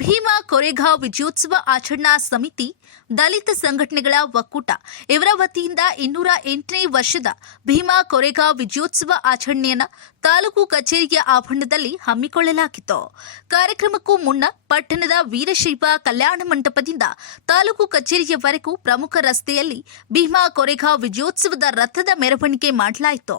ಭೀಮಾ ಕೊರೆಗಾಂವ್ ವಿಜಯೋತ್ಸವ ಆಚರಣಾ ಸಮಿತಿ, ದಲಿತ ಸಂಘಟನೆಗಳ ಒಕ್ಕೂಟ ಇವರ ವತಿಯಿಂದ 208ನೇ ವರ್ಷದ ಭೀಮಾ ಕೊರೆಗಾಂವ್ ವಿಜಯೋತ್ಸವ ಆಚರಣೆಯನ್ನು ತಾಲೂಕು ಕಚೇರಿಯ ಆವರಣದಲ್ಲಿ ಹಮ್ಮಿಕೊಳ್ಳಲಾಗಿತ್ತು. ಕಾರ್ಯಕ್ರಮಕ್ಕೂ ಮುನ್ನ ಪಟ್ಟಣದ ವೀರಶೈವ ಕಲ್ಯಾಣ ಮಂಟಪದಿಂದ ತಾಲೂಕು ಕಚೇರಿಯವರೆಗೂ ಪ್ರಮುಖ ರಸ್ತೆಯಲ್ಲಿ ಭೀಮಾ ಕೊರೆಗಾಂವ್ ವಿಜಯೋತ್ಸವದ ರಥದ ಮೆರವಣಿಗೆ ಮಾಡಲಾಯಿತು.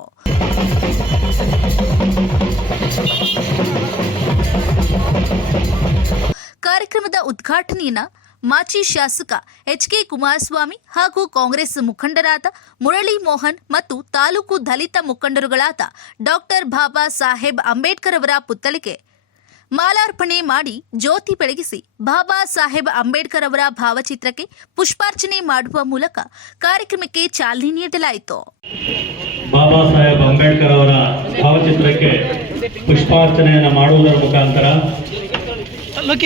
ಕಾರ್ಯಕ್ರಮದ ಉದ್ಘಾಟನೆಯನ್ನು ಮಾಜಿ ಶಾಸಕ ಎಚ್.ಕೆ. ಕುಮಾರಸ್ವಾಮಿ ಹಾಗೂ ಕಾಂಗ್ರೆಸ್ ಮುಖಂಡರಾದ ಮುರಳಿ ಮೋಹನ್ ಮತ್ತು ತಾಲೂಕು ದಲಿತ ಮುಖಂಡರುಗಳಾದ ಡಾಕ್ಟರ್ ಬಾಬಾ ಸಾಹೇಬ್ ಅಂಬೇಡ್ಕರ್ ಅವರ ಪುತ್ಥಳಿಗೆ ಮಾಲಾರ್ಪಣೆ ಮಾಡಿ ಜ್ಯೋತಿ ಬೆಳಗಿಸಿ ಬಾಬಾ ಸಾಹೇಬ್ ಅಂಬೇಡ್ಕರ್ ಅವರ ಭಾವಚಿತ್ರಕ್ಕೆ ಪುಷ್ಪಾರ್ಚನೆ ಮಾಡುವ ಮೂಲಕ ಕಾರ್ಯಕ್ರಮಕ್ಕೆ ಚಾಲನೆ ನೀಡಲಾಯಿತು. ಬಾಬಾ ಸಾಹೇಬ್ ಅಂಬೇಡ್ಕರ್ ಅವರ ಭಾವಚಿತ್ರಕ್ಕೆ ಪುಷ್ಪಾರ್ಚನೆಯನ್ನು ಮಾಡುವುದರ ಮುಖಾಂತರ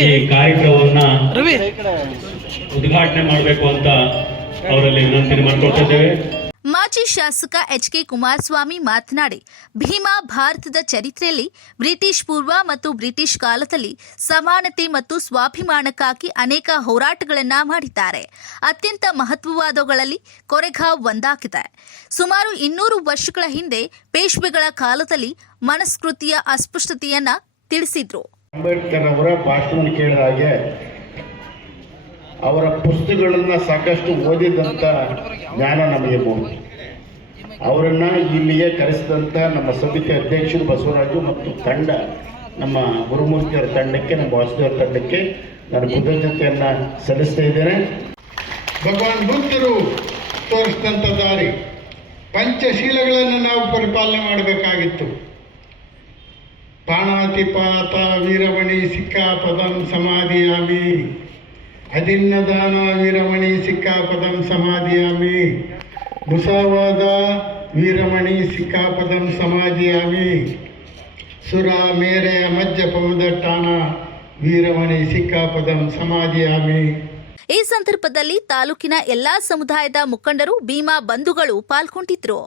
ಈ ಕಾರ್ಯಕ್ರಮವನ್ನ ಉದ್ಘಾಟನೆ ಮಾಡಬೇಕು ಅಂತ ಅವರಲ್ಲಿ ವಿನಂತಿ ಮಾಡಿಕೊಟ್ಟಿದ್ದೇವೆ. ಮಾಜಿ ಶಾಸಕ ಎಚ್.ಕೆ. ಕುಮಾರಸ್ವಾಮಿ ಮಾತನಾಡಿ, ಭೀಮಾ ಭಾರತದ ಚರಿತ್ರೆಯಲ್ಲಿ ಬ್ರಿಟಿಷ್ ಪೂರ್ವ ಮತ್ತು ಬ್ರಿಟಿಷ್ ಕಾಲದಲ್ಲಿ ಸಮಾನತೆ ಮತ್ತು ಸ್ವಾಭಿಮಾನಕ್ಕಾಗಿ ಅನೇಕ ಹೋರಾಟಗಳನ್ನು ಮಾಡಿದ್ದಾರೆ. ಅತ್ಯಂತ ಮಹತ್ವವಾದವುಗಳಲ್ಲಿ ಕೊರೆಗಾಂವ್ ಒಂದಾಗಿದೆ. ಸುಮಾರು 200 ವರ್ಷಗಳ ಹಿಂದೆ ಪೇಶ್ವೆಗಳ ಕಾಲದಲ್ಲಿ ಮನಸ್ಕೃತಿಯ ಅಸ್ಪೃಶ್ಯತೆಯನ್ನ ತಿಳಿಸಿದ್ರು. ಅಂಬೇಡ್ಕರ್ ಅವರ ಭಾಷಣ ಕೇಳಿದ ಹಾಗೆ ಅವರ ಪುಸ್ತಕಗಳನ್ನ ಸಾಕಷ್ಟು ಓದಿದಂಥ ಜ್ಞಾನ ನಮಗೆ ಬಹುದು. ಅವರನ್ನ ಇಲ್ಲಿಗೆ ಕರೆಸಿದಂಥ ನಮ್ಮ ಸಮಿತಿ ಅಧ್ಯಕ್ಷರು ಬಸವರಾಜು ಮತ್ತು ತಂಡ, ನಮ್ಮ ಗುರುಮೂರ್ತಿಯವರ ತಂಡಕ್ಕೆ, ನಮ್ಮ ವಾಸುದೇವರ ತಂಡಕ್ಕೆ ನಾನು ಕೃತಜ್ಞತೆಯನ್ನು ಸಲ್ಲಿಸ್ತಾ ಇದ್ದೇನೆ. ಭಗವಾನ್ ಬುದ್ಧರು ತೋರಿಸಿದಂಥ ದಾರಿ, ಪಂಚಶೀಲಗಳನ್ನು ನಾವು ಪರಿಪಾಲನೆ ಮಾಡಬೇಕಾಗಿತ್ತು. ಪಾಣಾತಿಪಾತ ವೀರಮಣಿ ಸಿಕ್ಕಾಪದಂ ಸಮಾಧಿಯಾಮಿ, ಅದಿನ್ನದಾನ ವೀರಮಣಿ ಸಿಕ್ಕಾಪದಂ ಸಮಾಧಿಯಾಮಿ, ಮುಸಾವಾದ ವೀರಮಣಿ ಸಿಕ್ಕಾಪದಂ ಸಮಾಧಿಯಾಮಿ, ಸುರ ಮೇರೆಯ ಮಜ್ಜಪಮದಟ್ಟಾನ ವೀರಮಣಿ ಸಿಕ್ಕಾಪದಂ ಸಮಾಧಿಯಾಮಿ. ಈ ಸಂದರ್ಭದಲ್ಲಿ ತಾಲೂಕಿನ ಎಲ್ಲಾ ಸಮುದಾಯದ ಮುಖಂಡರು, ಭೀಮಾ ಬಂಧುಗಳು ಪಾಲ್ಗೊಂಡಿದ್ರು.